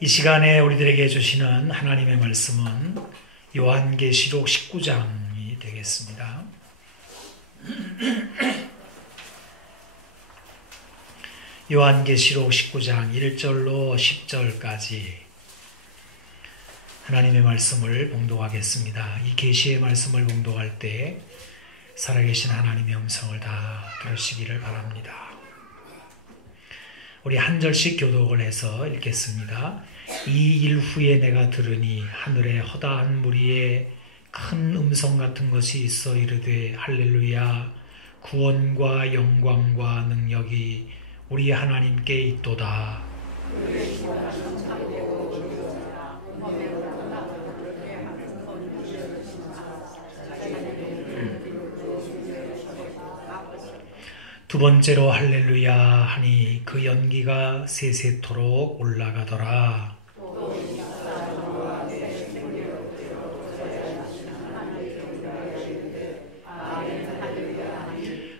이 시간에 우리들에게 주시는 하나님의 말씀은 요한계시록 19장이 되겠습니다. 요한계시록 19장 1절로 10절까지 하나님의 말씀을 봉독하겠습니다. 이 계시의 말씀을 봉독할 때 살아계신 하나님의 음성을 다 들으시기를 바랍니다. 우리 한 절씩 교독을 해서 읽겠습니다. 이 일 후에 내가 들으니 하늘에 허다한 무리에 큰 음성 같은 것이 있어 이르되 할렐루야 구원과 영광과 능력이 우리 하나님께 있도다. 두 번째로 할렐루야 하니 그 연기가 세세토록 올라가더라.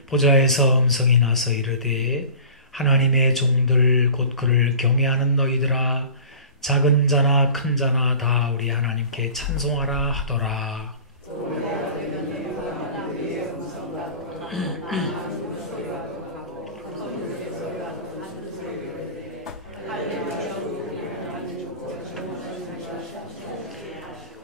보좌에서 음성이 나서 이르되 하나님의 종들 곧 그를 경외하는 너희들아 작은 자나 큰 자나 다 우리 하나님께 찬송하라 하더라.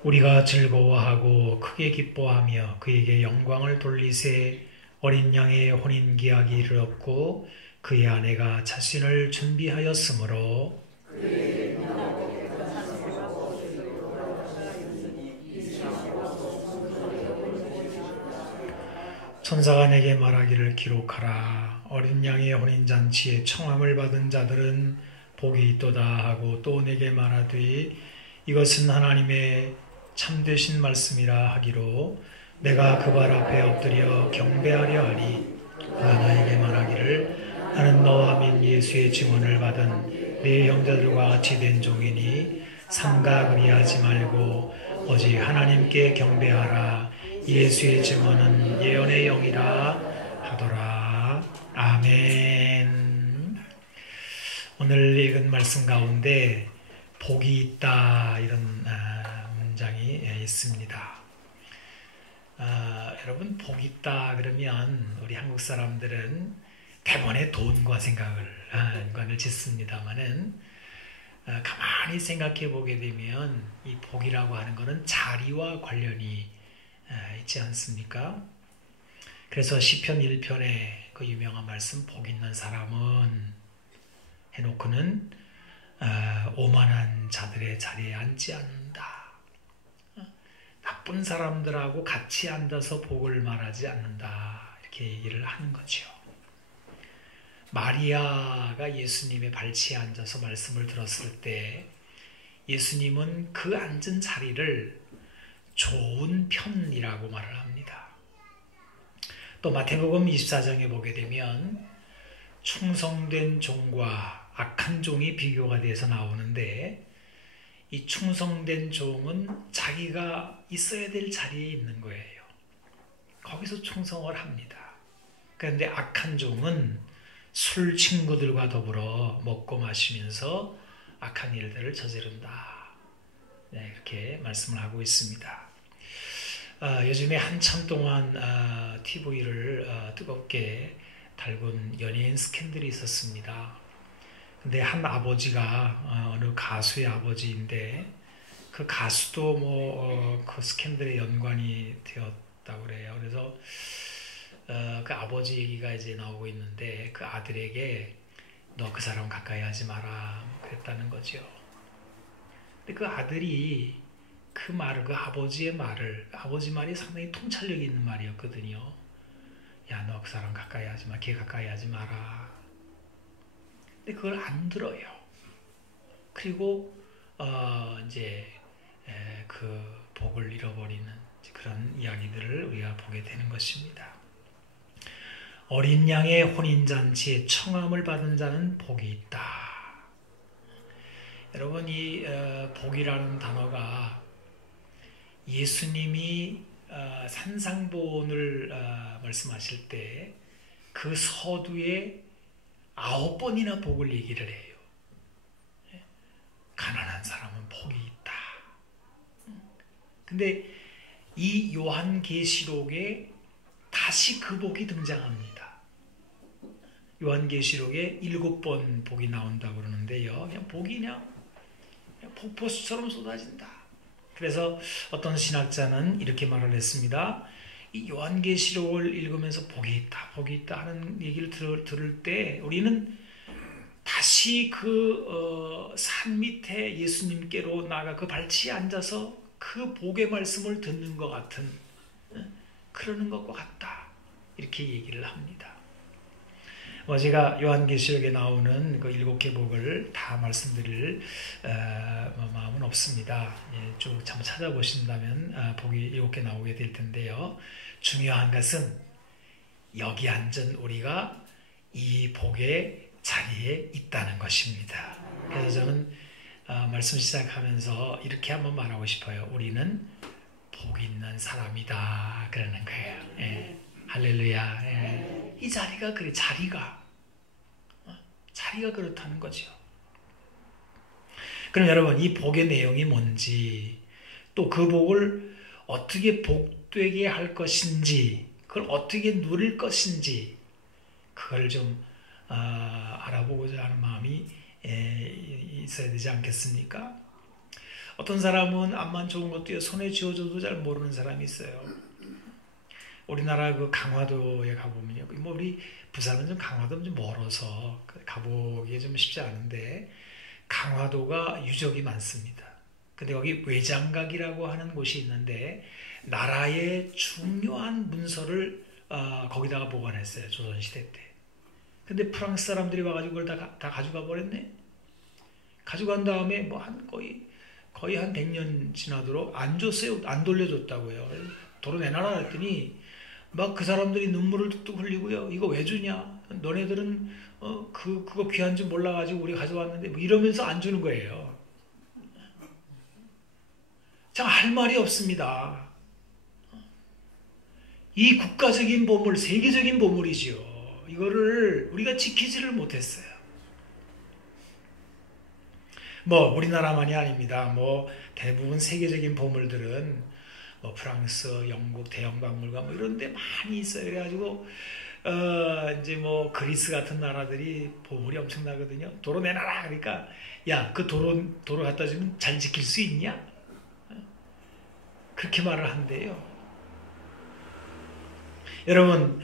우리가 즐거워하고 크게 기뻐하며 그에게 영광을 돌리세. 어린 양의 혼인기약이 이르렀고 그의 아내가 자신을 준비하였으므로 천사가 내게 말하기를 기록하라. 어린 양의 혼인잔치에 청함을 받은 자들은 복이 있도다 하고 또 내게 말하되 이것은 하나님의 참되신 말씀이라 하기로 내가 그 발 앞에 엎드려 경배하려 하니 그가 나에게 말하기를 나는 너와 민 예수의 증언을 받은 네 형제들과 같이 된 종이니 삼가 그리하지 말고 오직 하나님께 경배하라. 예수의 증언은 예언의 영이라 하더라. 아멘. 오늘 읽은 말씀 가운데 복이 있다 이런 문장이 있습니다. 여러분 복 있다 그러면 우리 한국 사람들은 대번에 돈과 연관을 짓습니다만은 가만히 생각해 보게 되면 이 복이라고 하는 것은 자리와 관련이 있지 않습니까? 그래서 시편 1편에 그 유명한 말씀 복 있는 사람은 해놓고는 오만한 자들의 자리에 앉지 않는다. 나쁜 사람들하고 같이 앉아서 복을 말하지 않는다. 이렇게 얘기를 하는 거죠. 마리아가 예수님의 발치에 앉아서 말씀을 들었을 때 예수님은 그 앉은 자리를 좋은 편이라고 말을 합니다. 또 마태복음 24장에 보게 되면 충성된 종과 악한 종이 비교가 돼서 나오는데 이 충성된 종은 자기가 있어야 될 자리에 있는 거예요. 거기서 충성을 합니다. 그런데 악한 종은 술 친구들과 더불어 먹고 마시면서 악한 일들을 저지른다. 네, 이렇게 말씀을 하고 있습니다. 요즘에 한참 동안 TV를 뜨겁게 달군 연예인 스캔들이 있었습니다. 근데 한 아버지가 어느 가수의 아버지인데 그 가수도 그 스캔들에 연관이 되었다고 그래요. 그래서 그 아버지 얘기가 이제 나오고 있는데 그 아들에게 너 그 사람 가까이 하지 마라 그랬다는 거죠. 근데 그 아들이 그 아버지 말이 상당히 통찰력이 있는 말이었거든요. 야, 너 그 사람 가까이 하지 마, 걔 가까이 하지 마라. 근데 그걸 안 들어요. 그리고 이제 그 복을 잃어버리는 그런 이야기들을 우리가 보게 되는 것입니다. 어린 양의 혼인잔치에 청함을 받은 자는 복이 있다. 여러분 이 복이라는 단어가 예수님이 산상보훈을 말씀하실 때 그 서두에 9번이나 복을 얘기를 해요. 가난한 근데 이 요한계시록에 다시 그 복이 등장합니다. 요한계시록에 7번 복이 나온다고 그러는데요. 그냥 복이 그냥 폭포수처럼 쏟아진다. 그래서 어떤 신학자는 이렇게 말을 했습니다. 이 요한계시록을 읽으면서 복이 있다 하는 얘기를 들을 때 우리는 다시 그 산 밑에 예수님께로 나가 그 발치에 앉아서 그 복의 말씀을 듣는 것 같은 그러는 것과 같다. 이렇게 얘기를 합니다. 제가 요한계시록에 나오는 그 7개 복을 다 말씀드릴 마음은 없습니다. 쭉 한번 찾아보신다면 복이 7개 나오게 될 텐데요. 중요한 것은 여기 앉은 우리가 이 복의 자리에 있다는 것입니다. 그래서 저는 말씀 시작하면서 이렇게 한번 말하고 싶어요. 우리는 복 있는 사람이다. 그러는 거예요. 예. 할렐루야. 예. 이 자리가 그래. 자리가 그렇다는 거죠. 그럼 여러분 이 복의 내용이 뭔지 또 그 복을 어떻게 복되게 할 것인지 그걸 어떻게 누릴 것인지 그걸 좀 알아보고자 하는 마음이 있어야 되지 않겠습니까? 어떤 사람은 암만 좋은 것도 손에 쥐어줘도 잘 모르는 사람이 있어요. 우리나라 그 강화도에 가보면요. 뭐 우리 부산은 좀 강화도는 좀 멀어서 가보기 좀 쉽지 않은데 강화도가 유적이 많습니다. 근데 여기 외장각이라고 하는 곳이 있는데 나라의 중요한 문서를 거기다가 보관했어요. 조선시대 때. 근데 프랑스 사람들이 와가지고 그걸 다 가져가 버렸네. 가져간 다음에 뭐 거의 한 100년 지나도록 안 줬어요. 안 돌려줬다고요. 도로 내놔라 했더니 막 그 사람들이 눈물을 뚝뚝 흘리고요. 이거 왜 주냐? 너네들은 그거 귀한 줄 몰라가지고 우리 가져왔는데 뭐 이러면서 안 주는 거예요. 참 할 말이 없습니다. 이 국가적인 보물, 세계적인 보물이지요. 이거를 우리가 지키지를 못했어요. 뭐 우리나라만이 아닙니다. 뭐 대부분 세계적인 보물들은 뭐 프랑스, 영국 대형 박물관 뭐 이런 데 많이 있어요. 그래가지고 이제 뭐 그리스 같은 나라들이 보물이 엄청나거든요. 도로 내놔라 그러니까 야 그 도로 갖다 주면 잘 지킬 수 있냐? 그렇게 말을 한대요. 여러분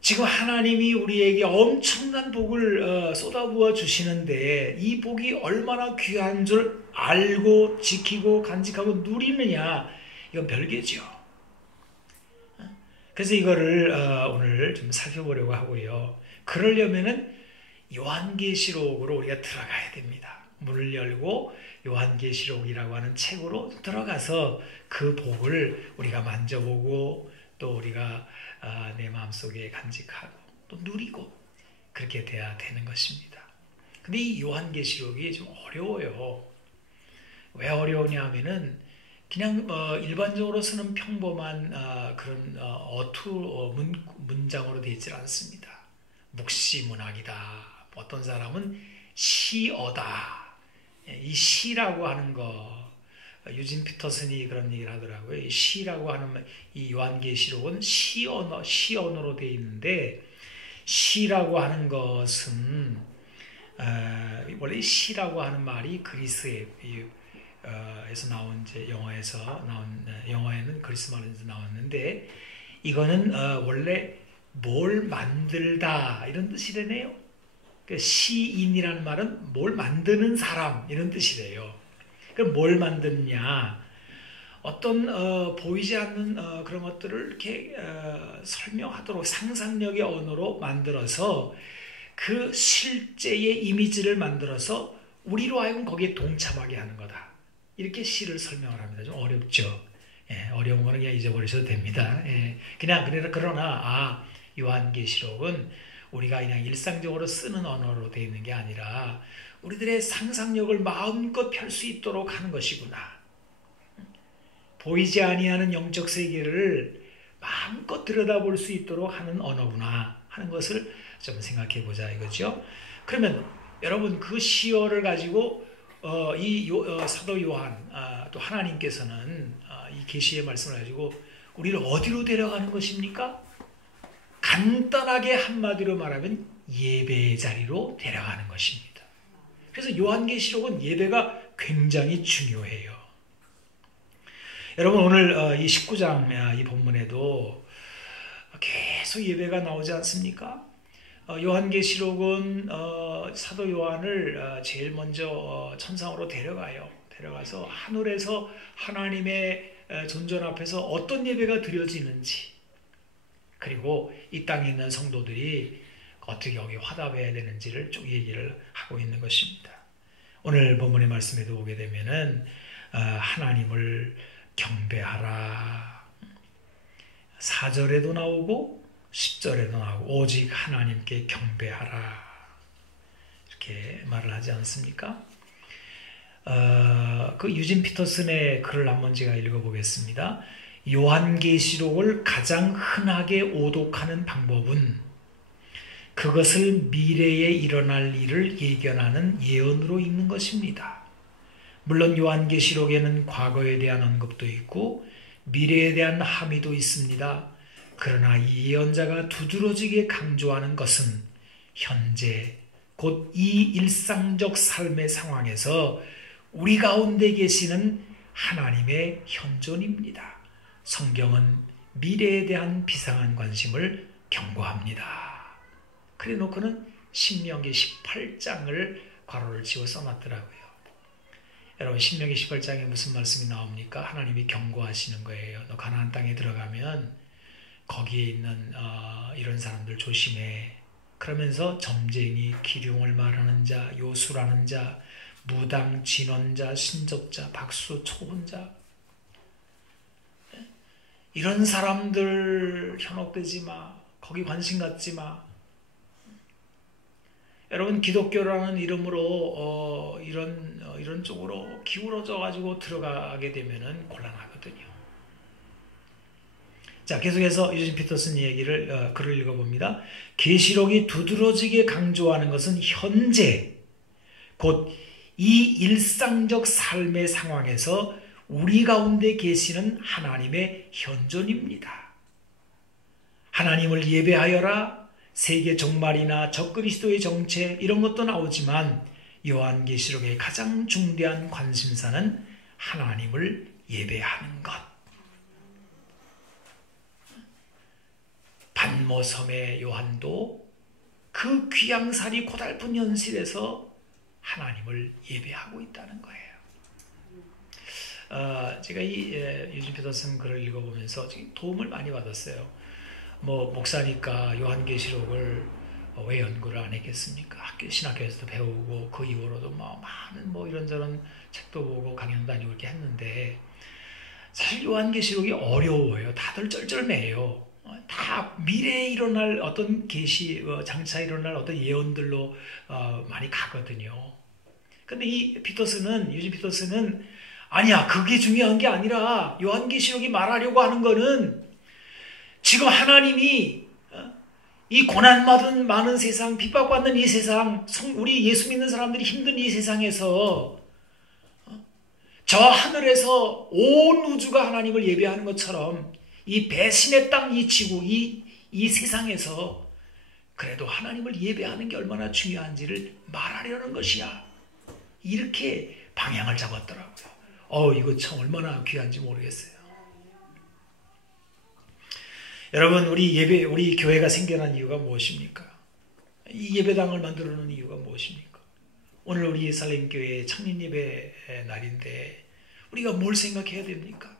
지금 하나님이 우리에게 엄청난 복을 쏟아부어 주시는데 이 복이 얼마나 귀한 줄 알고 지키고 간직하고 누리느냐 이건 별개죠. 그래서 이거를 오늘 좀 살펴보려고 하고요. 그러려면은 요한계시록으로 우리가 들어가야 됩니다. 문을 열고 요한계시록이라고 하는 책으로 들어가서 그 복을 우리가 만져보고 또 우리가 내 마음속에 간직하고 또 누리고 그렇게 돼야 되는 것입니다. 근데 이 요한계시록이 좀 어려워요. 왜 어려우냐 하면은 그냥 일반적으로 쓰는 평범한 그런 문장으로 되어 있지 않습니다. 묵시문학이다. 어떤 사람은 시어다. 이 시라고 하는 거 유진 피터슨이 그런 얘기를 하더라고요. 이 시라고 하는 이 요한계시록은 시언어로 되어 있는데 시라고 하는 것은 원래 시라고 하는 말이 그리스에서 나온 영어에는 그리스 말에서 나왔는데 이거는 원래 뭘 만들다 이런 뜻이래요. 시인이라는 말은 뭘 만드는 사람 이런 뜻이래요. 그럼 뭘 만드냐? 어떤 보이지 않는 그런 것들을 이렇게 설명하도록 상상력의 언어로 만들어서 그 실제의 이미지를 만들어서 우리로 하여금 거기에 동참하게 하는 거다. 이렇게 시를 설명을 합니다. 좀 어렵죠. 어려운 거는 그냥 잊어버리셔도 됩니다. 그러나 요한계시록은 우리가 그냥 일상적으로 쓰는 언어로 되어 있는 게 아니라 우리들의 상상력을 마음껏 펼 수 있도록 하는 것이구나. 보이지 아니하는 영적 세계를 마음껏 들여다볼 수 있도록 하는 언어구나 하는 것을 좀 생각해 보자 이거죠. 그러면 여러분 그 시어를 가지고 사도 요한, 또 하나님께서는 이 계시의 말씀을 가지고 우리를 어디로 데려가는 것입니까? 간단하게 한마디로 말하면 예배의 자리로 데려가는 것입니다. 그래서 요한계시록은 예배가 굉장히 중요해요. 여러분 오늘 이 19장 이 본문에도 계속 예배가 나오지 않습니까? 요한계시록은 사도 요한을 제일 먼저 천상으로 데려가서 하늘에서 하나님의 존전 앞에서 어떤 예배가 드려지는지, 그리고 이 땅에 있는 성도들이 어떻게 여기 화답해야 되는지를 쭉 얘기를 하고 있는 것입니다. 오늘 본문의 말씀에도 보게 되면은 하나님을 경배하라, 4절에도 나오고 10절에도 나오고 오직 하나님께 경배하라 이렇게 말을 하지 않습니까? 그 유진 피터슨의 글을 한번 제가 읽어보겠습니다. 요한계시록을 가장 흔하게 오독하는 방법은 그것을 미래에 일어날 일을 예견하는 예언으로 읽는 것입니다. 물론 요한계시록에는 과거에 대한 언급도 있고 미래에 대한 함의도 있습니다. 그러나 이 예언자가 두드러지게 강조하는 것은 현재 곧 이 일상적 삶의 상황에서 우리 가운데 계시는 하나님의 현존입니다. 성경은 미래에 대한 비상한 관심을 경고합니다. 그래 놓고는 신명기 18장을 괄호를 지워 써놨더라고요. 여러분 신명기 18장에 무슨 말씀이 나옵니까? 하나님이 경고하시는 거예요. 너 가나안 땅에 들어가면 거기에 있는 이런 사람들 조심해. 그러면서 점쟁이, 기륭을 말하는 자, 요술하는 자, 무당, 진원자, 신접자, 박수, 초혼자, 이런 사람들 현혹되지 마. 거기 관심 갖지 마. 여러분 기독교라는 이름으로 이런 쪽으로 기울어져 가지고 들어가게 되면은 곤란하거든요. 자, 계속해서 유진 피터슨 얘기를 글을 읽어봅니다. 계시록이 두드러지게 강조하는 것은 현재 곧 이 일상적 삶의 상황에서 우리 가운데 계시는 하나님의 현존입니다. 하나님을 예배하여라, 세계 종말이나 적그리스도의 정체 이런 것도 나오지만 요한계시록의 가장 중대한 관심사는 하나님을 예배하는 것. 반모섬의 요한도 그 귀양살이 고달픈 현실에서 하나님을 예배하고 있다는 거예요. 제가 이 유진 피터슨 글을 읽어보면서 도움을 많이 받았어요. 목사니까 요한계시록을 왜 연구를 안 했겠습니까? 신학교에서도 배우고 그 이후로도 많은 이런저런 책도 보고 강연 다니고 이렇게 했는데 사실 요한계시록이 어려워요. 다들 쩔쩔매요. 다 미래에 일어날 어떤 장차 일어날 어떤 예언들로 많이 가거든요. 근데 유진 피터슨은 아니야, 그게 중요한 게 아니라 요한계시록이 말하려고 하는 거는 지금 하나님이 이 고난받은 많은 세상, 핍박받는 이 세상, 우리 예수 믿는 사람들이 힘든 이 세상에서 저 하늘에서 온 우주가 하나님을 예배하는 것처럼 이 배신의 땅, 이 지구, 이 세상에서 그래도 하나님을 예배하는 게 얼마나 중요한지를 말하려는 것이야. 이렇게 방향을 잡았더라고요. 이거 참 얼마나 귀한지 모르겠어요. 여러분, 우리 교회가 생겨난 이유가 무엇입니까? 이 예배당을 만들어 놓은 이유가 무엇입니까? 오늘 우리 살림교회 창립예배 날인데 우리가 뭘 생각해야 됩니까?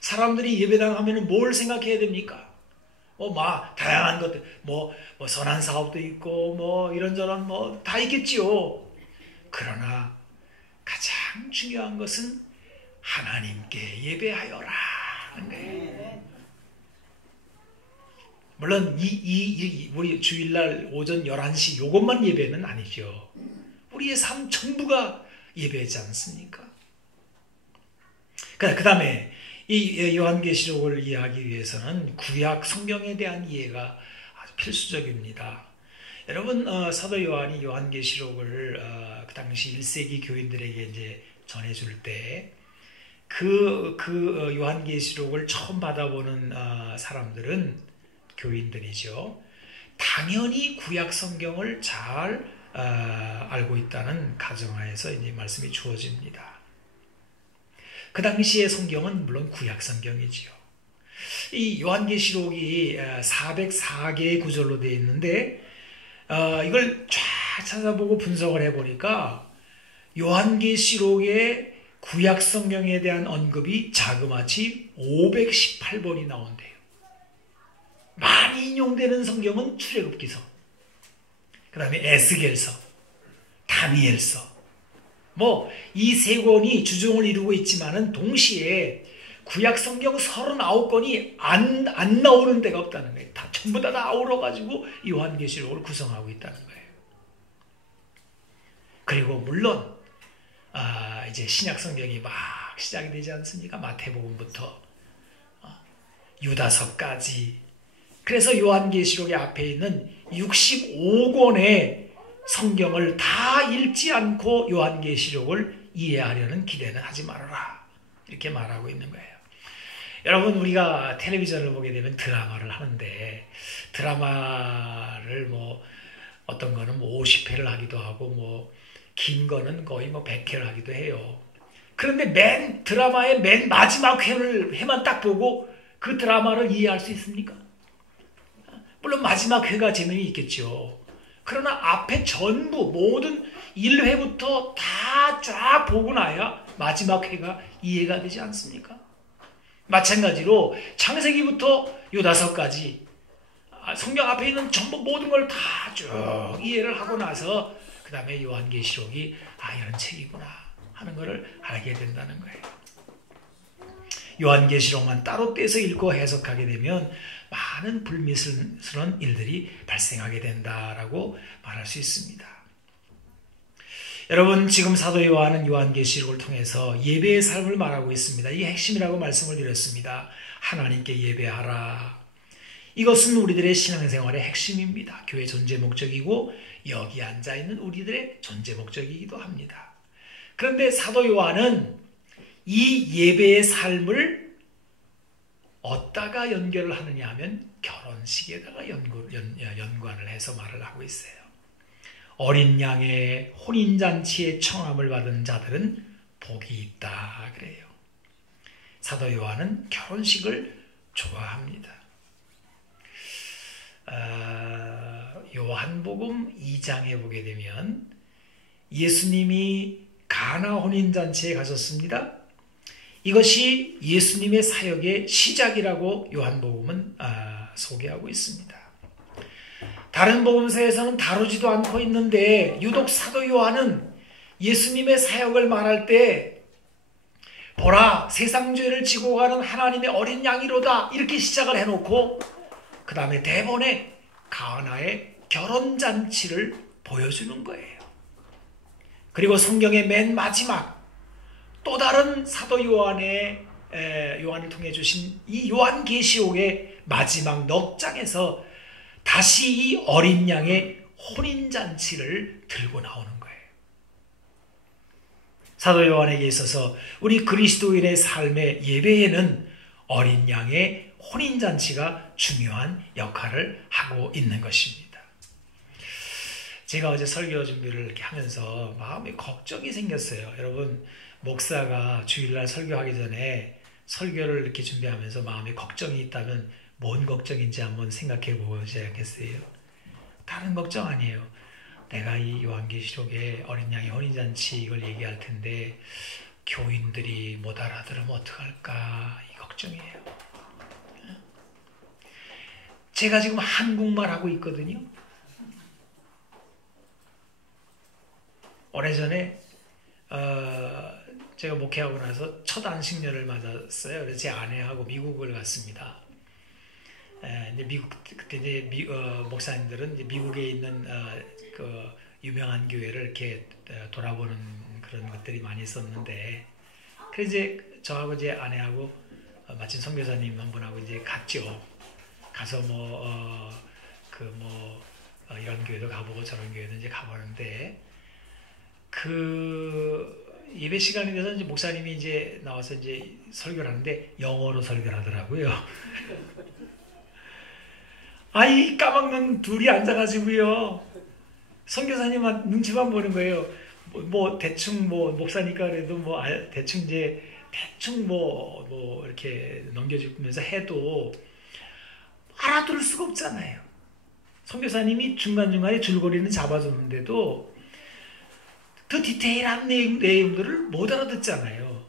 사람들이 예배당 하면은 뭘 생각해야 됩니까? 다양한 것들, 선한 사업도 있고, 이런저런 다 있겠지요. 그러나 가장 중요한 것은 하나님께 예배하여라 하는 거예요. 물론 우리 주일날 오전 11시 요것만 예배는 아니죠. 우리의 삶 전부가 예배지 않습니까? 그 다음에 이 요한계시록을 이해하기 위해서는 구약 성경에 대한 이해가 아주 필수적입니다. 여러분, 사도 요한이 요한계시록을 그 당시 1세기 교인들에게 이제 전해줄 때 요한계시록을 처음 받아보는 사람들은 교인들이죠. 당연히 구약 성경을 잘 알고 있다는 가정하에서 이제 말씀이 주어집니다. 그 당시의 성경은 물론 구약 성경이지요. 이 요한계시록이 404개의 구절로 되어 있는데 이걸 쫙 찾아보고 분석을 해보니까 요한계시록의 구약 성경에 대한 언급이 자그마치 518번이 나온대요. 많이 인용되는 성경은 출애굽기서, 그 다음에 에스겔서, 다니엘서, 이 세 권이 주종을 이루고 있지만은 동시에 구약 성경 39권이 안 나오는 데가 없다는 거예요. 전부 다 아우러가지고 요한계시록을 구성하고 있다는 거예요. 그리고 물론 이제 신약 성경이 막 시작이 되지 않습니까? 마태복음부터 유다서까지. 그래서 요한계시록의 앞에 있는 65권의 성경을 다 읽지 않고 요한계시록을 이해하려는 기대는 하지 말아라, 이렇게 말하고 있는 거예요. 여러분, 우리가 텔레비전을 보게 되면 드라마를 하는데 드라마를 어떤 거는 50회를 하기도 하고 긴 거는 거의 100회를 하기도 해요. 그런데 드라마의 맨 마지막 회만 딱 보고 그 드라마를 이해할 수 있습니까? 물론 마지막 회가 재능이 있겠죠. 그러나 앞에 전부 모든 1회부터 다 쫙 보고 나야 마지막 회가 이해가 되지 않습니까? 마찬가지로 창세기부터 요다서까지 성경 앞에 있는 전부 모든 걸 다 쭉 이해를 하고 나서 그 다음에 요한계시록이 이런 책이구나 하는 것을 알게 된다는 거예요. 요한계시록만 따로 떼서 읽고 해석하게 되면 많은 불미스러운 일들이 발생하게 된다라고 말할 수 있습니다. 여러분, 지금 사도 요한은 요한계시록을 통해서 예배의 삶을 말하고 있습니다. 이게 핵심이라고 말씀을 드렸습니다. 하나님께 예배하라. 이것은 우리들의 신앙생활의 핵심입니다. 교회 존재 목적이고 여기 앉아있는 우리들의 존재 목적이기도 합니다. 그런데 사도 요한은 이 예배의 삶을 어디다가 연결을 하느냐 하면 결혼식에다가 연관을 해서 말을 하고 있어요. 어린 양의 혼인잔치에 청함을 받은 자들은 복이 있다 그래요. 사도 요한은 결혼식을 좋아합니다. 요한복음 2장에 보게 되면 예수님이 가나 혼인잔치에 가셨습니다. 이것이 예수님의 사역의 시작이라고 요한복음은 소개하고 있습니다. 다른 복음서에서는 다루지도 않고 있는데 유독 사도 요한은 예수님의 사역을 말할 때 보라, 세상 죄를 지고 가는 하나님의 어린 양이로다, 이렇게 시작을 해놓고 그 다음에 대본에 가나의 결혼잔치를 보여주는 거예요. 그리고 성경의 맨 마지막 또 다른 사도 요한을 통해 주신 이 요한계시록의 마지막 넉 장에서 다시 이 어린 양의 혼인잔치를 들고 나오는 거예요. 사도 요한에게 있어서 우리 그리스도인의 삶의 예배에는 어린 양의 혼인잔치가 중요한 역할을 하고 있는 것입니다. 제가 어제 설교 준비를 이렇게 하면서 마음에 걱정이 생겼어요. 여러분, 목사가 주일날 설교하기 전에 설교를 이렇게 준비하면서 마음에 걱정이 있다면 뭔 걱정인지 한번 생각해 보지 않겠어요? 다른 걱정 아니에요. 내가 이 요한계시록에 어린 양의 혼인잔치 이걸 얘기할 텐데 교인들이 못 알아들으면 어떡할까, 이 걱정이에요. 제가 지금 한국말 하고 있거든요. 오래전에 제가 목회하고 나서 첫 안식년을 맞았어요. 그래서 제 아내하고 미국을 갔습니다. 이제 그때 이제 목사님들은 이제 미국에 있는 그 유명한 교회를 이렇게 돌아보는 그런 것들이 많이 있었는데, 그래서 이제 저하고 이제 아내하고 마침 선교사님 한 분하고 이제 갔죠. 가서 이런 교회도 가보고 저런 교회도 이제 가보는데 그 예배 시간에 대해서 이제 목사님이 이제 나와서 이제 설교를 하는데 영어로 설교를 하더라고요. 아이 까막눈 둘이 앉아가지고요. 선교사님 눈치만 보는 거예요. 뭐 대충 뭐 목사니까 그래도 뭐 대충 이제 대충 뭐 이렇게 넘겨주면서 해도 알아들을 수가 없잖아요. 선교사님이 중간중간에 줄거리는 잡아줬는데도 그 디테일한 내용들을 못 알아듣잖아요.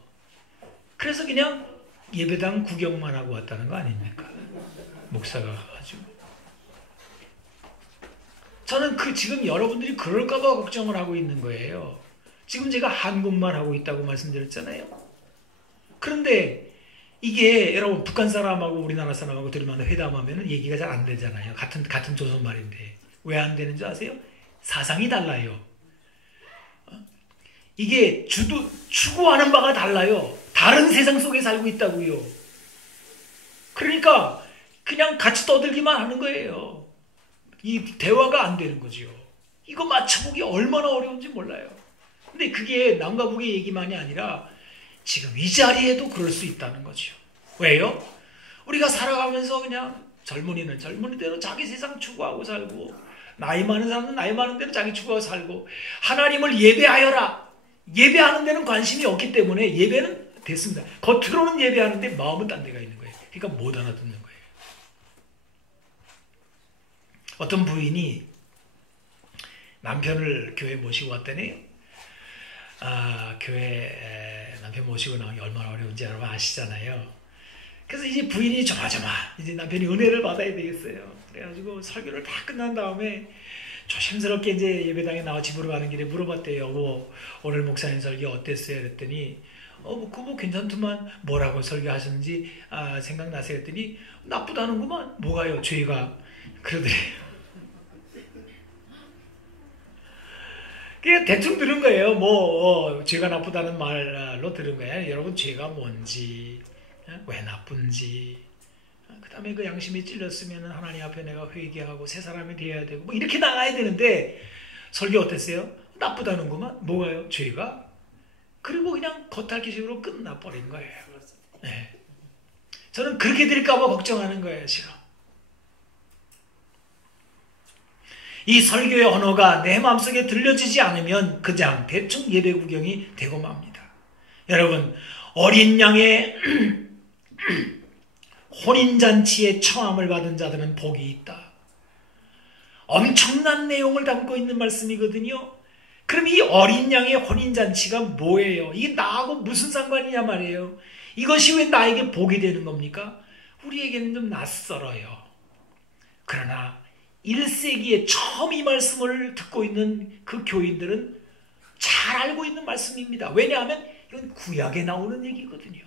그래서 그냥 예배당 구경만 하고 왔다는 거 아닙니까? 목사가 가가지고. 저는 지금 여러분들이 그럴까봐 걱정을 하고 있는 거예요. 지금 제가 한국말 하고 있다고 말씀드렸잖아요. 그런데 이게 여러분 북한 사람하고 우리나라 사람하고 들으면 회담하면 얘기가 잘 안 되잖아요. 같은 조선말인데. 왜 안 되는지 아세요? 사상이 달라요. 이게 추구하는 바가 달라요. 다른 세상 속에 살고 있다고요. 그러니까 그냥 같이 떠들기만 하는 거예요. 이 대화가 안 되는 거죠. 이거 맞춰보기 얼마나 어려운지 몰라요. 근데 그게 남과 북의 얘기만이 아니라 지금 이 자리에도 그럴 수 있다는 거죠. 왜요? 우리가 살아가면서 그냥 젊은이는 젊은이대로 자기 세상 추구하고 살고 나이 많은 사람은 나이 많은 대로 자기 추구하고 살고 하나님을 예배하여라. 예배하는 데는 관심이 없기 때문에 예배는 됐습니다. 겉으로는 예배하는데 마음은 딴 데가 있는 거예요. 그러니까 못 알아듣는 거예요. 어떤 부인이 남편을 교회 모시고 왔더니 교회 남편 모시고 나오기 얼마나 어려운지 여러분 아시잖아요. 그래서 이제 부인이 조마조마 이제 남편이 은혜를 받아야 되겠어요. 그래가지고 설교를 다 끝난 다음에 조심스럽게 이제 예배당에 나와 집으로 가는 길에 물어봤대요. 오늘 목사님 설교 어땠어요? 그랬더니 그거 괜찮더만 뭐라고 설교하셨는지 생각나세요? 했더니 나쁘다는구만. 뭐가요? 죄가. 그러더래요. 그냥 대충 들은 거예요. 죄가 나쁘다는 말로 들은 거예요. 여러분 죄가 뭔지 왜 나쁜지 그 다음에 그 양심이 찔렸으면 하나님 앞에 내가 회개하고 새 사람이 되어야 되고 뭐 이렇게 나가야 되는데 설교 어땠어요? 나쁘다는구만. 뭐가요? 죄가. 그리고 그냥 겉핥기식으로 끝나버린 거예요. 네. 저는 그렇게 될까봐 걱정하는 거예요. 지금 이 설교의 언어가 내 마음속에 들려지지 않으면 그냥 대충 예배 구경이 되고 맙니다. 여러분, 어린 양의 혼인잔치에 청함을 받은 자들은 복이 있다. 엄청난 내용을 담고 있는 말씀이거든요. 그럼 이 어린 양의 혼인잔치가 뭐예요? 이게 나하고 무슨 상관이냐 말이에요. 이것이 왜 나에게 복이 되는 겁니까? 우리에게는 좀 낯설어요. 그러나 1세기에 처음 이 말씀을 듣고 있는 그 교인들은 잘 알고 있는 말씀입니다. 왜냐하면 이건 구약에 나오는 얘기거든요.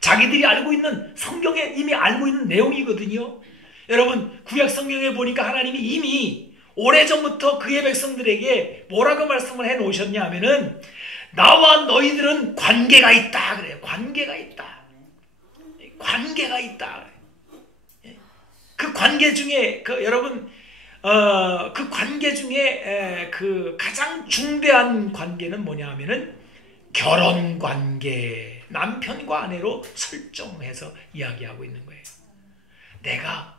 자기들이 알고 있는 성경에 이미 알고 있는 내용이거든요. 여러분 구약 성경에 보니까 하나님이 이미 오래전부터 그의 백성들에게 뭐라고 말씀을 해놓으셨냐 하면은 나와 너희들은 관계가 있다 그래요. 관계가 있다. 관계가 있다. 그 관계 중에 여러분 그 관계 중에 그 가장 중대한 관계는 뭐냐 하면은 결혼 관계, 남편과 아내로 설정해서 이야기하고 있는 거예요.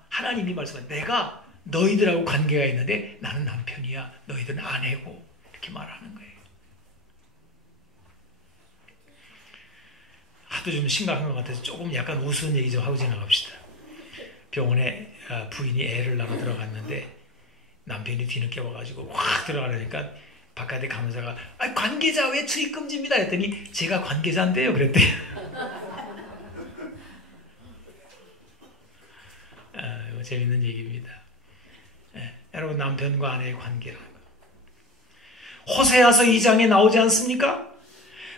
하나님이 말씀한 내가 너희들하고 관계가 있는데 나는 남편이야, 너희들은 아내고 이렇게 말하는 거예요. 하도 좀 심각한 것 같아서 조금 약간 우스운 얘기 좀 하고 지나갑시다. 병원에 부인이 애를 낳아 들어갔는데 남편이 뒤늦게 와가지고 확 들어가려니까 바깥에 간호사가 관계자 왜 출입금지입니다 했더니 제가 관계자인데요 그랬대요. 재밌는 얘기입니다. 여러분 남편과 아내의 관계라는 거 호세아서 2장에 나오지 않습니까?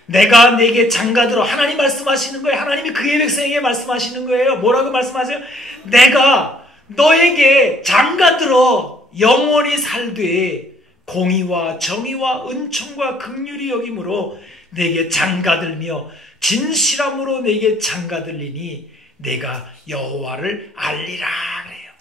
내가 내게 장가들어 하나님 말씀하시는 거예요. 하나님이 그의 백성에게 말씀하시는 거예요. 뭐라고 말씀하세요? 내가 너에게 장가들어 영원히 살되 공의와 정의와 은총과 긍휼이 여김으로 내게 장가들며 진실함으로 내게 장가들리니 내가 여호와를 알리라 그래요.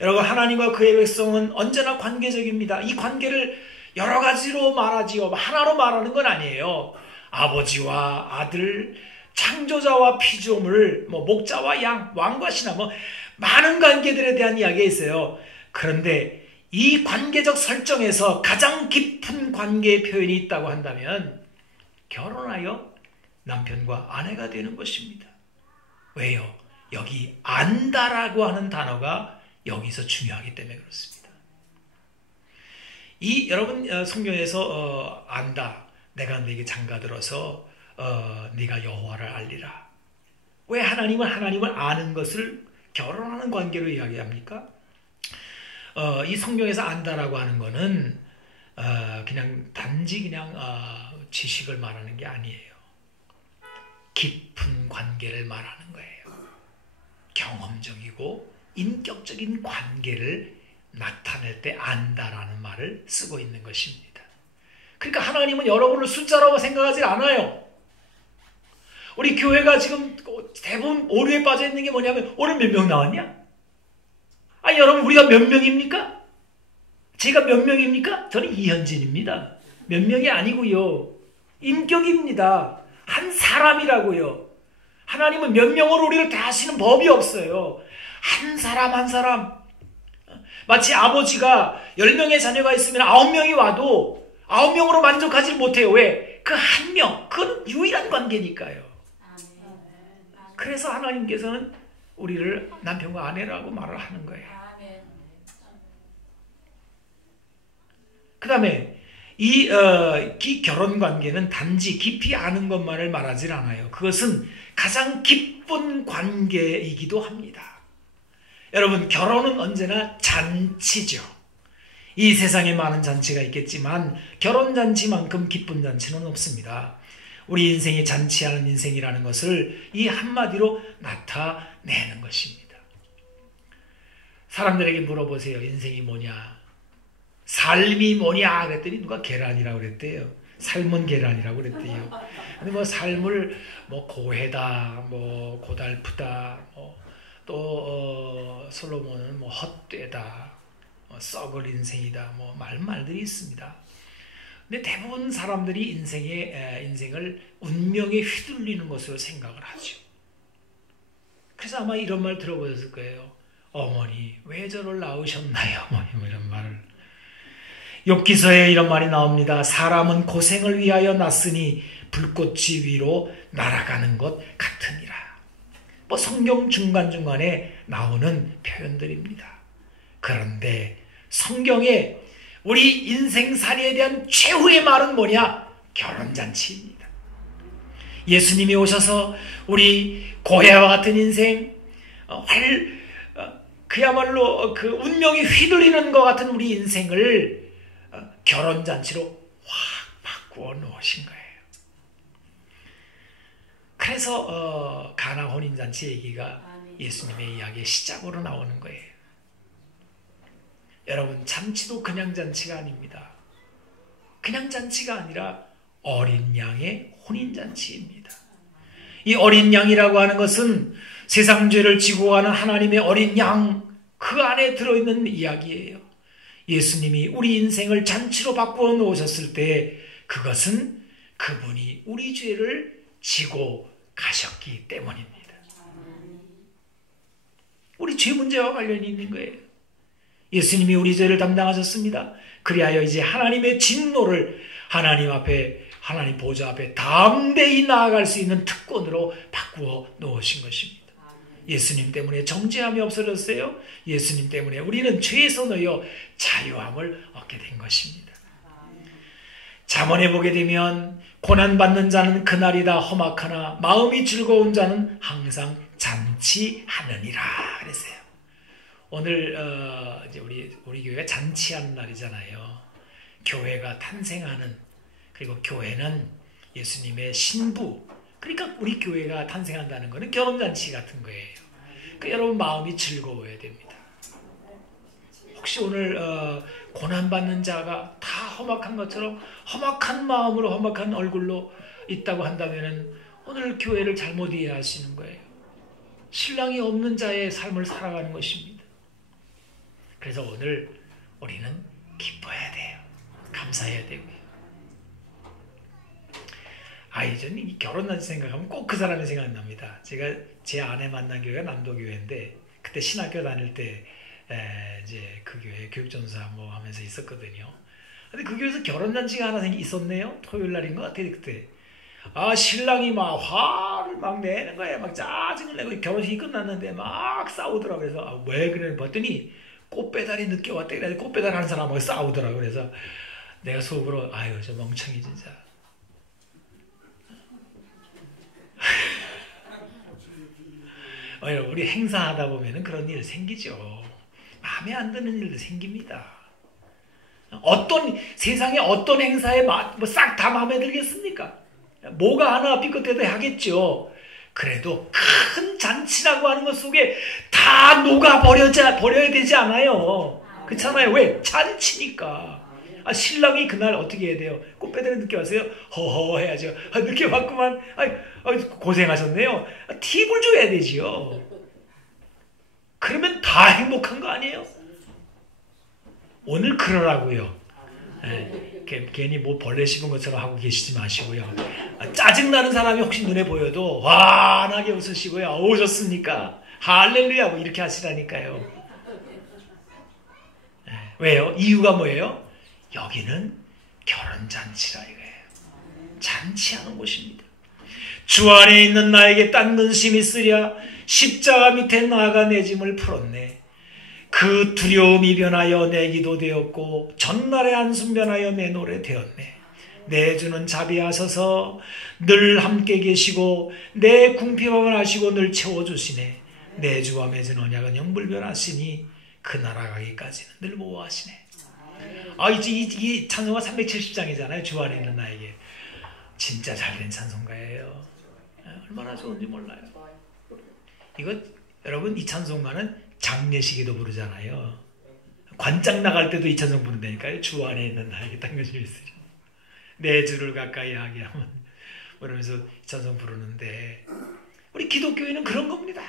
여러분, 하나님과 그의 백성은 언제나 관계적입니다. 이 관계를 여러 가지로 말하지요. 하나로 말하는 건 아니에요. 아버지와 아들, 창조자와 피조물, 목자와 양, 왕과 신하, 많은 관계들에 대한 이야기가 있어요. 그런데 이 관계적 설정에서 가장 깊은 관계의 표현이 있다고 한다면 결혼하여 남편과 아내가 되는 것입니다. 왜요? 여기 안다라고 하는 단어가 여기서 중요하기 때문에 그렇습니다. 여러분 성경에서 안다, 내가 네게 장가들어서 네가 여호와를 알리라. 왜 하나님은 하나님을 아는 것을 결혼하는 관계로 이야기합니까? 이 성경에서 안다라고 하는 것은 그냥 단지 그냥 지식을 말하는 게 아니에요. 깊은 관계를 말하는 거예요. 경험적이고 인격적인 관계를 나타낼 때 안다라는 말을 쓰고 있는 것입니다. 그러니까 하나님은 여러분을 숫자라고 생각하지 않아요. 우리 교회가 지금 대부분 오류에 빠져 있는 게 뭐냐면 오늘 몇 명 나왔냐? 여러분, 우리가 몇 명입니까? 제가 몇 명입니까? 저는 이현진입니다. 몇 명이 아니고요. 인격입니다. 한 사람이라고요. 하나님은 몇 명으로 우리를 대하시는 법이 없어요. 한 사람 한 사람. 마치 아버지가 10명의 자녀가 있으면 9명이 와도 9명으로 만족하지 못해요. 왜? 그 한 명, 그건 유일한 관계니까요. 그래서 하나님께서는 우리를 남편과 아내라고 말을 하는 거예요. 그 다음에 이 결혼 관계는 단지 깊이 아는 것만을 말하지 않아요. 그것은 가장 기쁜 관계이기도 합니다. 여러분, 결혼은 언제나 잔치죠. 이 세상에 많은 잔치가 있겠지만 결혼잔치만큼 기쁜 잔치는 없습니다. 우리 인생이 잔치하는 인생이라는 것을 이 한마디로 나타내는 것입니다. 사람들에게 물어보세요. 인생이 뭐냐? 삶이 뭐냐? 그랬더니 누가 계란이라고 그랬대요. 삶은 계란이라고 그랬대요. 근데 삶을 고해다, 고달프다, 또 솔로몬은 헛되다, 썩을 인생이다, 말들이 있습니다. 근데 대부분 사람들이 인생을 운명에 휘둘리는 것으로 생각을 하죠. 그래서 아마 이런 말 들어보셨을 거예요. 어머니, 왜 저를 낳으셨나요? 이런 말을. 욥기서에 이런 말이 나옵니다. 사람은 고생을 위하여 났으니 불꽃이 위로 날아가는 것 같으니라. 성경 중간중간에 나오는 표현들입니다. 그런데 성경에 우리 인생살이에 대한 최후의 말은 뭐냐? 결혼잔치입니다. 예수님이 오셔서 우리 고해와 같은 인생, 그야말로 그 운명이 휘둘리는 것 같은 우리 인생을 결혼잔치로 확 바꾸어 놓으신 거예요. 그래서 가나 혼인잔치 얘기가 예수님의 이야기의 시작으로 나오는 거예요. 여러분, 잔치도 그냥 잔치가 아닙니다. 그냥 잔치가 아니라 어린 양의 혼인잔치입니다. 이 어린 양이라고 하는 것은 세상 죄를 지고 가는 하나님의 어린 양, 그 안에 들어있는 이야기예요. 예수님이 우리 인생을 잔치로 바꾸어 놓으셨을 때 그것은 그분이 우리 죄를 지고 가셨기 때문입니다. 우리 죄 문제와 관련이 있는 거예요. 예수님이 우리 죄를 담당하셨습니다. 그리하여 이제 하나님의 진노를 하나님 앞에, 하나님 보좌 앞에 담대히 나아갈 수 있는 특권으로 바꾸어 놓으신 것입니다. 예수님 때문에 정죄함이 없어졌어요. 예수님 때문에 우리는 죄에서 놓여 자유함을 얻게 된 것입니다. 잠언에 보게 되면 고난받는 자는 그날이다 험악하나 마음이 즐거운 자는 항상 잔치하느니라 그랬어요. 오늘 이제 우리 교회가 잔치하는 날이잖아요. 교회가 탄생하는, 그리고 교회는 예수님의 신부, 그러니까 우리 교회가 탄생한다는 것은 결혼잔치 같은 거예요. 그러니까 여러분 마음이 즐거워야 됩니다. 혹시 오늘 고난받는 자가 다 험악한 것처럼 험악한 마음으로 험악한 얼굴로 있다고 한다면 오늘 교회를 잘못 이해하시는 거예요. 신랑이 없는 자의 삶을 살아가는 것입니다. 그래서 오늘 우리는 기뻐해야 돼요. 감사해야 되고요. 저는 결혼한 생각하면 꼭 그 사람이 생각납니다. 제가 제 아내 만난 교회가 남도교회인데 그때 신학교 다닐 때 이제 그 교회 교육전사 뭐 하면서 있었거든요. 근데 그 교회에서 결혼잔치가 하나 있었네요. 토요일 날인 것 같아요. 그때 신랑이 막 화를 막 내는 거예요. 막 짜증을 내고 결혼식이 끝났는데 막 싸우더라고요. 그래서 왜 그래 봤더니 꽃배달이 늦게 왔다. 그래서 꽃배달 하는 사람하고 싸우더라고요. 그래서 내가 속으로 저 멍청이 진짜. 우리 행사하다 보면은 그런 일 생기죠. 마음에 안 드는 일도 생깁니다. 세상에 어떤 행사에 싹 다 마음에 들겠습니까? 뭐가 하나 삐끗해도 하겠죠. 그래도 큰 잔치라고 하는 것 속에 다 녹아버려야 되지 않아요. 그렇잖아요. 왜? 잔치니까. 신랑이 그날 어떻게 해야 돼요? 꽃배달이 늦게 왔어요? 허허 해야죠. 늦게 왔구만. 고생하셨네요. 팁을 줘야 되지요. 그러면 다 행복한 거 아니에요? 오늘 그러라고요. 괜히 뭐 벌레 씹은 것처럼 하고 계시지 마시고요. 짜증나는 사람이 혹시 눈에 보여도 환하게 웃으시고요. 오셨습니까? 할렐루야 뭐 이렇게 하시라니까요. 왜요? 이유가 뭐예요? 여기는 결혼잔치라 이거예요. 잔치하는 곳입니다. 주 안에 있는 나에게 딴 근심이 있으랴 십자가 밑에 나아가 내 짐을 풀었네. 그 두려움이 변하여 내 기도 되었고 전날의 한숨 변하여 내 노래 되었네. 내 주는 자비하셔서 늘 함께 계시고 내 궁핍함을 하시고 늘 채워주시네. 내 주와 맺은 언약은 영불변하시니 그 나라 가기까지는 늘 보호하시네. 이 찬송가 370장이잖아요. 주 안에 있는 나에게. 진짜 잘된 찬송가예요. 얼마나 좋은지 몰라요. 여러분 이 찬송가는 장례식에도 부르잖아요. 관장 나갈 때도 이 찬송 부른다니까요. 주 안에 있는 나에게 딴 것이 있으려 내 주를 가까이 하게 하면 그러면서 이 찬송 부르는데 우리 기독교인은 그런 겁니다.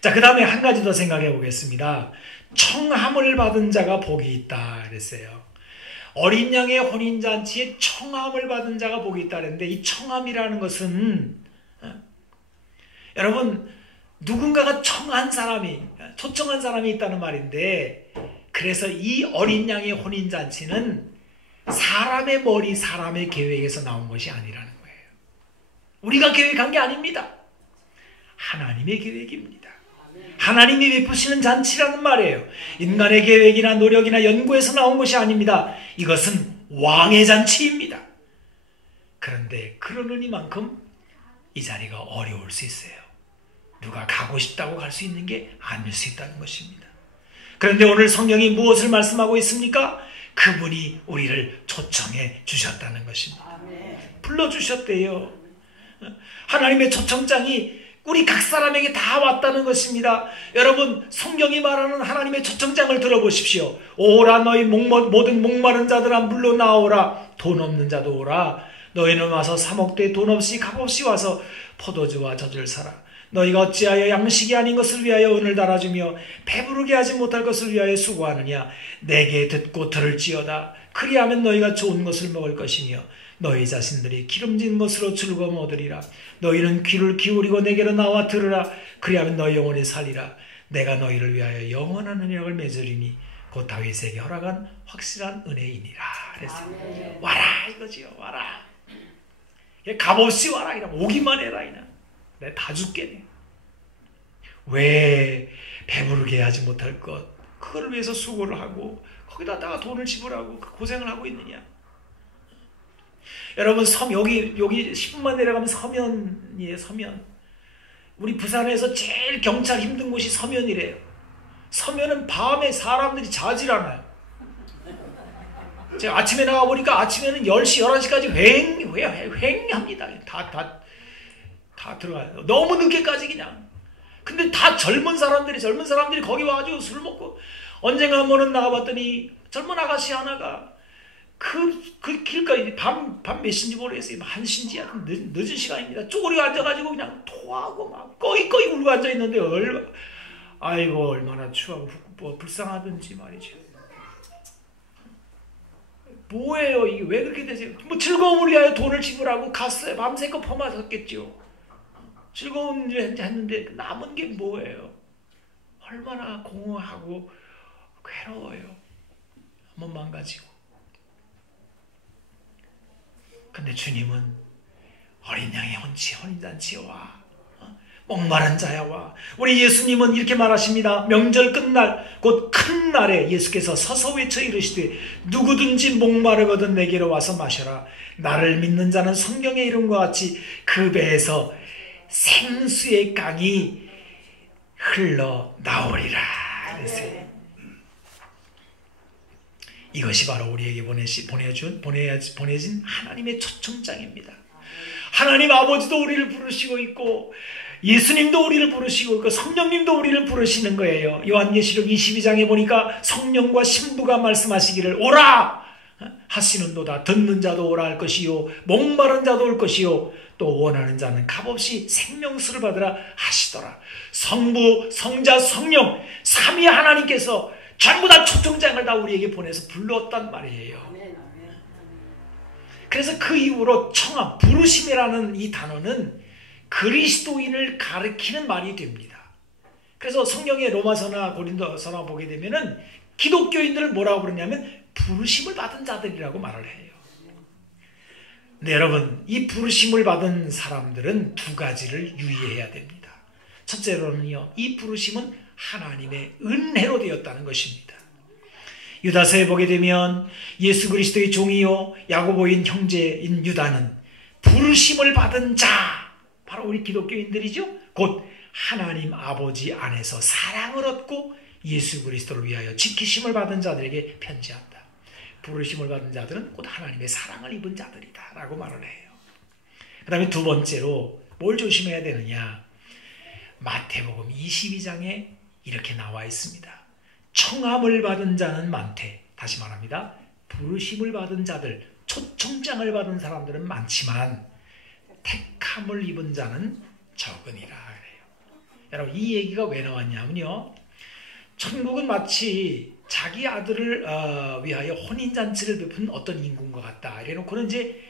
자, 그 다음에 한 가지 더 생각해 보겠습니다. 청함을 받은 자가 복이 있다 그랬어요. 어린 양의 혼인잔치에 청함을 받은 자가 복이 있다 그랬는데 이 청함이라는 것은 여러분 누군가가 초청한 사람이 있다는 말인데 그래서 이 어린 양의 혼인잔치는 사람의 머리, 사람의 계획에서 나온 것이 아니라는 거예요. 우리가 계획한 게 아닙니다. 하나님의 계획입니다. 하나님이 베푸시는 잔치라는 말이에요. 인간의 계획이나 노력이나 연구에서 나온 것이 아닙니다. 이것은 왕의 잔치입니다. 그런데 그러는 이만큼 이 자리가 어려울 수 있어요. 누가 가고 싶다고 갈 수 있는 게 아닐 수 있다는 것입니다. 그런데 오늘 성경이 무엇을 말씀하고 있습니까? 그분이 우리를 초청해 주셨다는 것입니다. 불러주셨대요. 하나님의 초청장이 우리 각 사람에게 다 왔다는 것입니다. 여러분 성경이 말하는 하나님의 초청장을 들어보십시오. 오라 너희 모든 목마른 자들아 물러 나오라. 돈 없는 자도 오라. 너희는 와서 사 먹되 돈 없이 값없이 와서 포도주와 젖을 사라. 너희가 어찌하여 양식이 아닌 것을 위하여 은을 달아주며 배부르게 하지 못할 것을 위하여 수고하느냐. 내게 듣고 들을지어다. 그리하면 너희가 좋은 것을 먹을 것이며 너희 자신들이 기름진 것으로 즐거움 얻으리라. 너희는 귀를 기울이고 내게로 나와 들으라. 그리하면 너희 영혼이 살리라. 내가 너희를 위하여 영원한 언약을 맺으리니 곧 다윗에게 허락한 확실한 은혜이니라. 그랬어요. 와라 이거지요. 와라. 값없이 와라. 이라 오기만 해라. 이나 내가 다 줄게. 왜 배부르게 하지 못할 것 그걸 위해서 수고를 하고 거기다가 돈을 지불하고 고생을 하고 있느냐. 여러분 여기 10분만 내려가면 서면이에요. 서면. 우리 부산에서 제일 경찰 힘든 곳이 서면이래요. 서면은 밤에 사람들이 자질 않아요. 제가 아침에 나가보니까 아침에는 10시 11시까지 횡합니다. 다 들어가요. 너무 늦게까지 그냥. 근데 다 젊은 사람들이 거기 와가지고 술 먹고 언젠가 한 번은 나가봤더니 젊은 아가씨 하나가 그 길까지 밤 몇 시인지 모르겠어요. 1시인지 늦은 시간입니다. 쪼그리고 앉아가지고 그냥 토하고 막 꺼이꺼이 울고 앉아있는데 아이고 얼마나 추하고 불쌍하든지 말이죠. 뭐예요 이게? 왜 그렇게 되세요? 뭐 즐거움을 위하여 돈을 지불하고 갔어요. 밤새껏 퍼마셨겠죠. 즐거운 일 했는데 남은 게 뭐예요? 얼마나 공허하고 괴로워요. 몸 망가지고. 근데 주님은 어린 양의 혼인잔치와 목마른 자야와 우리 예수님은 이렇게 말하십니다. 명절 끝날 곧 큰 날에 예수께서 서서 외쳐 이르시되 누구든지 목마르거든 내게로 와서 마셔라. 나를 믿는 자는 성경의 이름과 같이 그 배에서 생수의 강이 흘러나오리라. 그랬어요. 이것이 바로 우리에게 보내진 하나님의 초청장입니다. 하나님 아버지도 우리를 부르시고 있고 예수님도 우리를 부르시고 있고 성령님도 우리를 부르시는 거예요. 요한계시록 22장에 보니까 성령과 신부가 말씀하시기를 오라 하시는도다. 듣는 자도 오라 할 것이요 목마른 자도 올 것이요 또 원하는 자는 값없이 생명수를 받으라 하시더라. 성부, 성자, 성령 삼위 하나님께서 전부 다 초청장을 다 우리에게 보내서 불렀단 말이에요. 그래서 그 이후로 청함, 부르심이라는 이 단어는 그리스도인을 가리키는 말이 됩니다. 그래서 성경의 로마서나 고린도서나 보게 되면은 기독교인들을 뭐라고 부르냐면 부르심을 받은 자들이라고 말을 해요. 네, 여러분, 이 부르심을 받은 사람들은 두 가지를 유의해야 됩니다. 첫째로는요, 이 부르심은 하나님의 은혜로 되었다는 것입니다. 유다서에 보게 되면 예수 그리스도의 종이요 야고보인 형제인 유다는 부르심을 받은 자, 바로 우리 기독교인들이죠. 곧 하나님 아버지 안에서 사랑을 얻고 예수 그리스도를 위하여 지키심을 받은 자들에게 편지한다. 부르심을 받은 자들은 곧 하나님의 사랑을 입은 자들이다 라고 말을 해요. 그 다음에 두 번째로 뭘 조심해야 되느냐. 마태복음 22장에 이렇게 나와 있습니다. 청함을 받은 자는 많되, 다시 말합니다. 부르심을 받은 자들, 초청장을 받은 사람들은 많지만 택함을 입은 자는 적으니라 그래요. 여러분, 이 얘기가 왜 나왔냐면요, 천국은 마치 자기 아들을 위하여 혼인잔치를 베푼 어떤 임금과 같다. 이래놓고는 이제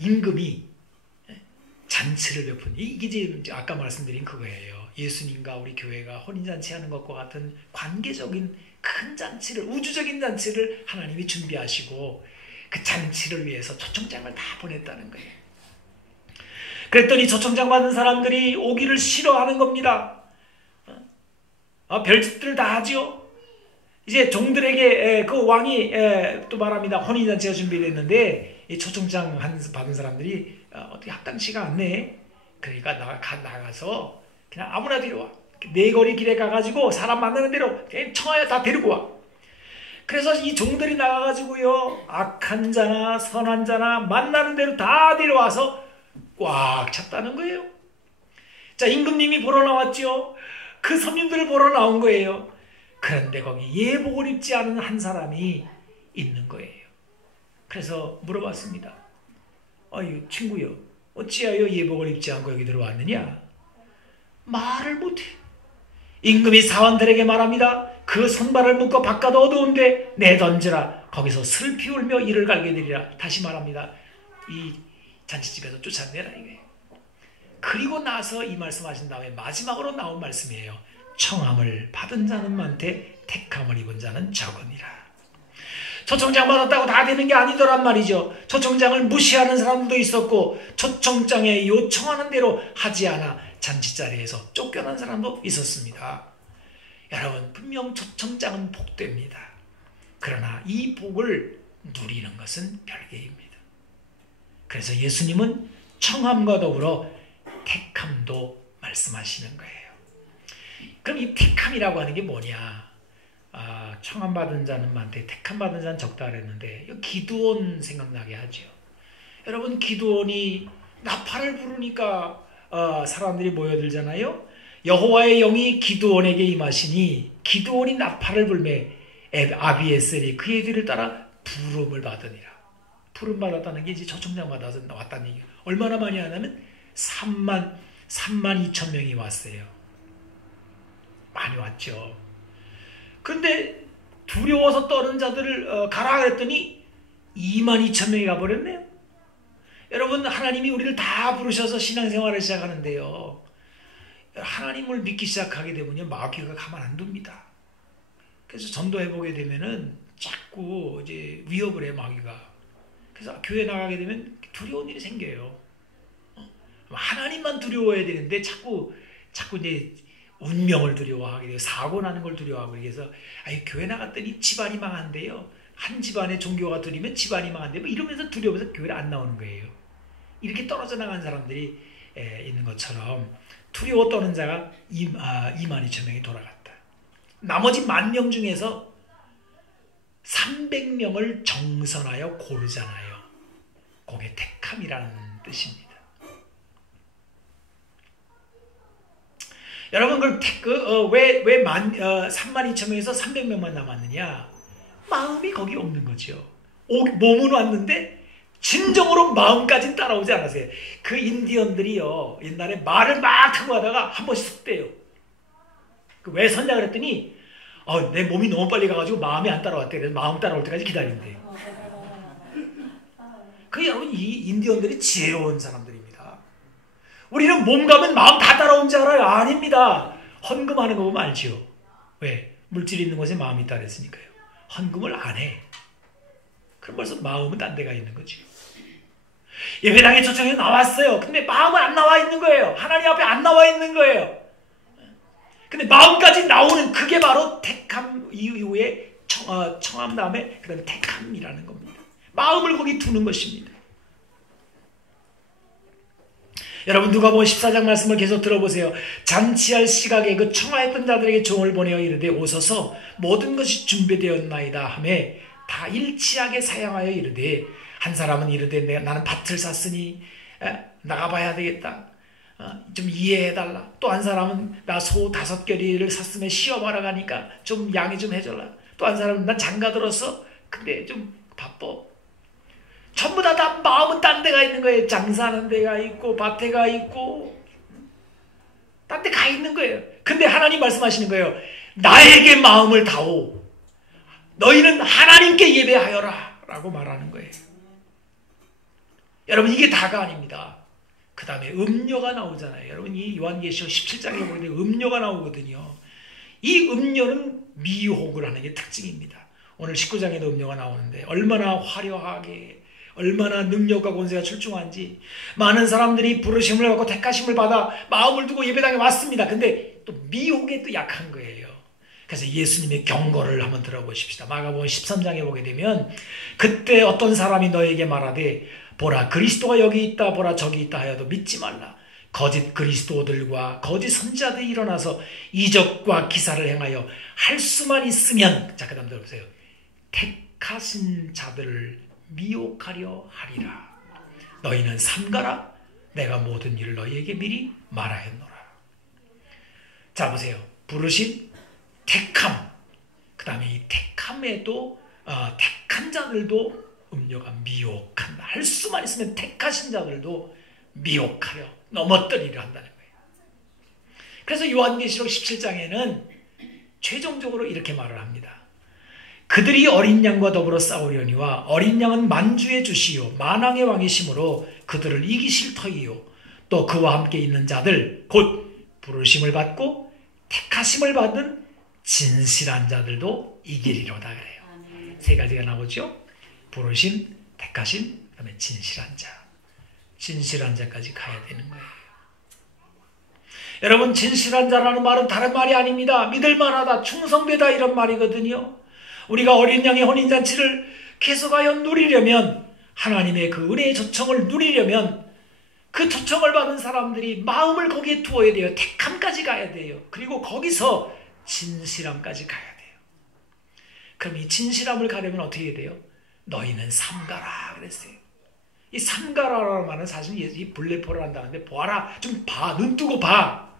임금이 잔치를 베푼, 이게 이제 아까 말씀드린 그거예요. 예수님과 우리 교회가 혼인잔치하는 것과 같은 관계적인 큰 잔치를, 우주적인 잔치를 하나님이 준비하시고 그 잔치를 위해서 초청장을 다 보냈다는 거예요. 그랬더니 초청장 받은 사람들이 오기를 싫어하는 겁니다. 별짓들을 다 하죠. 이제 종들에게 그 왕이 또 말합니다. 혼인잔치가 준비됐는데 이 초청장 받은 사람들이 어떻게 합당치가 않네. 그러니까 나가서 그냥 아무나 데려와. 네거리 길에 가가지고 사람 만나는 대로 청하여 다 데리고 와. 그래서 이 종들이 나가가지고요, 악한 자나 선한 자나 만나는 대로 다 데려와서 꽉 찼다는 거예요. 자, 임금님이 보러 나왔죠. 그 손님들을 보러 나온 거예요. 그런데 거기 예복을 입지 않은 한 사람이 있는 거예요. 그래서 물어봤습니다. 아유, 친구요, 어찌하여 예복을 입지 않고 여기 들어왔느냐? 말을 못해. 임금이 사원들에게 말합니다. 그 손발을 묶어 바깥 어두운데 내던지라. 거기서 슬피 울며 이를 갈게 되리라. 다시 말합니다. 이 잔치집에서 쫓아내라 이거예요. 그리고 나서 이 말씀하신 다음에 마지막으로 나온 말씀이에요. 청함을 받은 자는 많되 택함을 입은 자는 적으니라. 초청장 받았다고 다 되는 게 아니더란 말이죠. 초청장을 무시하는 사람도 있었고 초청장에 요청하는 대로 하지 않아 잔치자리에서 쫓겨난 사람도 있었습니다. 여러분, 분명 초청장은 복됩니다. 그러나 이 복을 누리는 것은 별개입니다. 그래서 예수님은 청함과 더불어 택함도 말씀하시는 거예요. 그럼 이 택함이라고 하는 게 뭐냐? 청함 받은 자는 많되 택함 받은 자는 적다 그랬는데 기드온 생각나게 하죠. 여러분, 기드온이 나팔을 부르니까 사람들이 모여들잖아요. 여호와의 영이 기드온에게 임하시니 기드온이 나팔을 불매 아비에셀이 그의 뒤를 따라 부름을 받으니라. 부름 받았다는 게 이제 초청장 받아서 왔다는 얘기예요. 얼마나 많이 하냐면 3만 2천 명이 왔어요. 많이 왔죠. 그런데 두려워서 떠는 자들을 가라 그랬더니 22,000명이 가버렸네요. 여러분, 하나님이 우리를 다 부르셔서 신앙생활을 시작하는데요, 하나님을 믿기 시작하게 되면요, 마귀가 가만 안 둡니다. 그래서 전도해보게 되면은 자꾸 이제 위협을 해, 마귀가. 그래서 교회 나가게 되면 두려운 일이 생겨요. 하나님만 두려워해야 되는데 자꾸 이제 운명을 두려워하게 돼요. 사고 나는 걸 두려워하고. 그래서 교회 나갔더니 집안이 망한대요. 한 집안에 종교가 들이면 집안이 망한대요. 뭐 이러면서 두려워서 교회를 안 나오는 거예요. 이렇게 떨어져 나간 사람들이 있는 것처럼 두려워 떠는 자가 22,000명이 돌아갔다. 나머지 10,000명 중에서 300명을 정선하여 고르잖아요. 그게 택함이라는 뜻입니다. 여러분, 그럼 왜 32,000명에서 300명만 남았느냐? 마음이 거기 없는 거죠. 몸은 왔는데 진정으로 마음까지는 따라오지 않았어요. 그 인디언들이요, 옛날에 말을 막 타고 가다가 한 번씩 습대요. 왜 섰냐 그랬더니 내 몸이 너무 빨리 가가지고 마음이 안 따라왔대. 그래서 마음 따라올 때까지 기다린대. 여러분, 이 인디언들이 지혜로운 사람들입니다. 우리는 몸 가면 마음 다 따라온 줄 알아요? 아닙니다. 헌금하는 거 보면 알죠. 왜? 물질이 있는 곳에 마음이 있다 그랬으니까요. 헌금을 안 해. 그럼 벌써 마음은 딴 데가 있는 거죠. 예배당에 초청해 나왔어요. 근데 마음은 안 나와 있는 거예요. 하나님 앞에 안 나와 있는 거예요. 근데 마음까지 나오는 그게 바로 택함 이후에 청함 다음에 그 다음에 택함이라는 겁니다. 마음을 거기 두는 것입니다. 여러분, 누가복음 14장 말씀을 계속 들어보세요. 잔치할 시각에 그 청하였던 자들에게 종을 보내어 이르되 오소서 모든 것이 준비되었나이다 하매 다 일치하게 사양하여 이르되 한 사람은 이르되 나는 밭을 샀으니 나가봐야 되겠다. 좀 이해해달라. 또 한 사람은 나 소 5겨리를 샀으면 시험하러 가니까 좀 양해 좀 해줘라. 또 한 사람은 난 장가 들었어. 근데 좀 바빠. 전부 다 마음은 딴 데가 있는 거예요. 장사하는 데가 있고 밭에가 있고 딴 데 가 있는 거예요. 근데 하나님 말씀하시는 거예요. 나에게 마음을 다오. 너희는 하나님께 예배하여라 라고 말하는 거예요. 여러분, 이게 다가 아닙니다. 그 다음에 음료가 나오잖아요. 여러분, 이 요한계시록 17장에 보면 음료가 나오거든요. 이 음료는 미혹을 하는 게 특징입니다. 오늘 19장에도 음료가 나오는데 얼마나 화려하게, 얼마나 능력과 권세가 출중한지. 많은 사람들이 부르심을 받고 택하심을 받아 마음을 두고 예배당에 왔습니다. 근데 또 미혹에 또 약한 거예요. 그래서 예수님의 경고를 한번 들어보십시다. 마가복음 13장에 보게 되면 그때 어떤 사람이 너에게 말하되 보라, 그리스도가 여기 있다, 보라 저기 있다 하여도 믿지 말라. 거짓 그리스도들과 거짓 선지자들이 일어나서 이적과 기사를 행하여 할 수만 있으면, 자, 그 다음 들어보세요. 택하신 자들을 미혹하려 하리라. 너희는 삼가라. 내가 모든 일을 너희에게 미리 말하였노라. 자, 보세요. 부르심, 택함. 그 다음에 이 택함에도 택한 자들도 음료가 미혹한다. 할 수만 있으면 택하신 자들도 미혹하려 넘어뜨리려 한다는 거예요. 그래서 요한계시록 17장에는 최종적으로 이렇게 말을 합니다. 그들이 어린 양과 더불어 싸우려니와 어린 양은 만주의 주시요 만왕의 왕이시므로 그들을 이기실 터이요 또 그와 함께 있는 자들 곧 부르심을 받고 택하심을 받은 진실한 자들도 이기리로다 그래요. 세 가지가 나오죠. 부르심, 택하심, 그 다음에 진실한 자. 진실한 자까지 가야 되는 거예요. 여러분, 진실한 자라는 말은 다른 말이 아닙니다. 믿을만하다, 충성되다 이런 말이거든요. 우리가 어린 양의 혼인잔치를 계속하여 누리려면, 하나님의 그 은혜의 초청을 누리려면 그 초청을 받은 사람들이 마음을 거기에 두어야 돼요. 택함까지 가야 돼요. 그리고 거기서 진실함까지 가야 돼요. 그럼 이 진실함을 가려면 어떻게 해야 돼요? 너희는 삼가라 그랬어요. 이 삼가라라는 말은 사실 이 블레포를 한다는데 보아라, 좀 봐, 눈 뜨고 봐.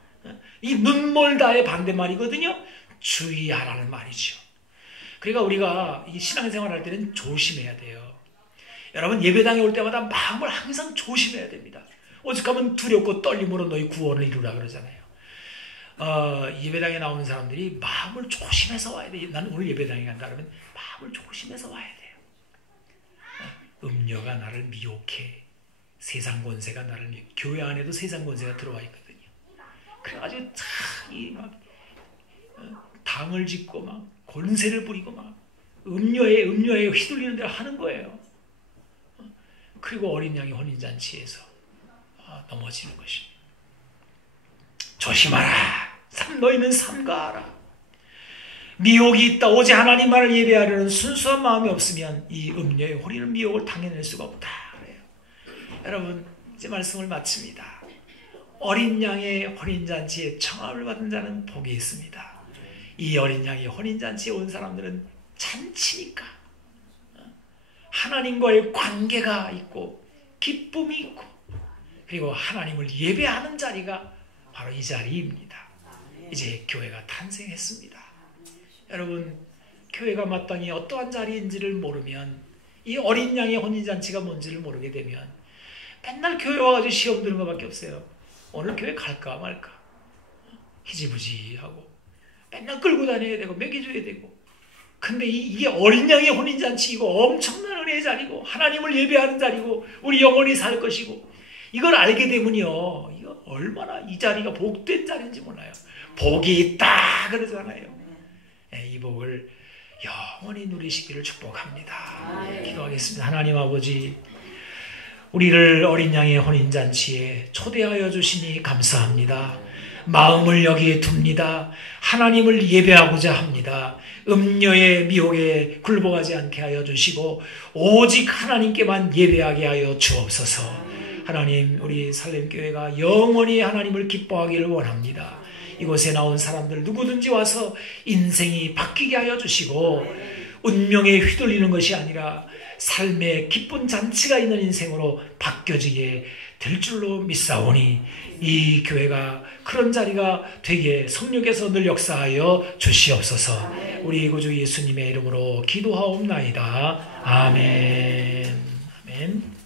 이 눈멀다의 반대말이거든요. 주의하라는 말이죠. 그러니까 우리가 이 신앙생활 할 때는 조심해야 돼요. 여러분, 예배당에 올 때마다 마음을 항상 조심해야 됩니다. 오죽하면 두렵고 떨림으로 너희 구원을 이루라 그러잖아요. 예배당에 나오는 사람들이 마음을 조심해서 와야 돼. 나는 오늘 예배당에 간다 그러면 마음을 조심해서 와야 돼요. 음녀가 나를 미혹해. 세상 권세가 나를 미혹해. 교회 안에도 세상 권세가 들어와 있거든요. 그래가지고 막 당을 짓고 막 권세를 부리고 막 음녀에 휘둘리는 대로 하는 거예요. 그리고 어린 양의 혼인잔치에서 넘어지는 것입니다. 조심하라. 너희는 삼가하라. 미혹이 있다. 오직 하나님만을 예배하려는 순수한 마음이 없으면 이 음녀의 혼인은 미혹을 당해낼 수가 없다. 그래요. 여러분, 이제 말씀을 마칩니다. 어린 양의 혼인잔치에 청함을 받은 자는 복이 있습니다. 이 어린 양의 혼인잔치에 온 사람들은 잔치니까 하나님과의 관계가 있고 기쁨이 있고 그리고 하나님을 예배하는 자리가 바로 이 자리입니다. 이제 교회가 탄생했습니다. 여러분, 교회가 마땅히 어떠한 자리인지를 모르면 이 어린 양의 혼인잔치가 뭔지를 모르게 되면 맨날 교회 와가지고 시험 드는 것밖에 없어요. 오늘 교회 갈까 말까 희지부지하고 맨날 끌고 다녀야 되고 먹여줘야 되고 근데 이게 어린 양의 혼인잔치이고 엄청난 은혜의 자리고 하나님을 예배하는 자리고 우리 영원히 살 것이고 이걸 알게 되면요 이거 얼마나 이 자리가 복된 자리인지 몰라요. 복이 있다 그러잖아요. 이 복을 영원히 누리시기를 축복합니다. 기도하겠습니다. 하나님 아버지, 우리를 어린 양의 혼인잔치에 초대하여 주시니 감사합니다. 마음을 여기에 둡니다. 하나님을 예배하고자 합니다. 음녀의 미혹에 굴복하지 않게 하여 주시고 오직 하나님께만 예배하게 하여 주옵소서. 하나님, 우리 살렘교회가 영원히 하나님을 기뻐하기를 원합니다. 이곳에 나온 사람들 누구든지 와서 인생이 바뀌게 하여 주시고 운명에 휘둘리는 것이 아니라 삶의 기쁜 잔치가 있는 인생으로 바뀌어지게 될 줄로 믿사오니 이 교회가 그런 자리가 되게 성령께서 늘 역사하여 주시옵소서. 우리 구주 예수님의 이름으로 기도하옵나이다. 아멘. 아멘.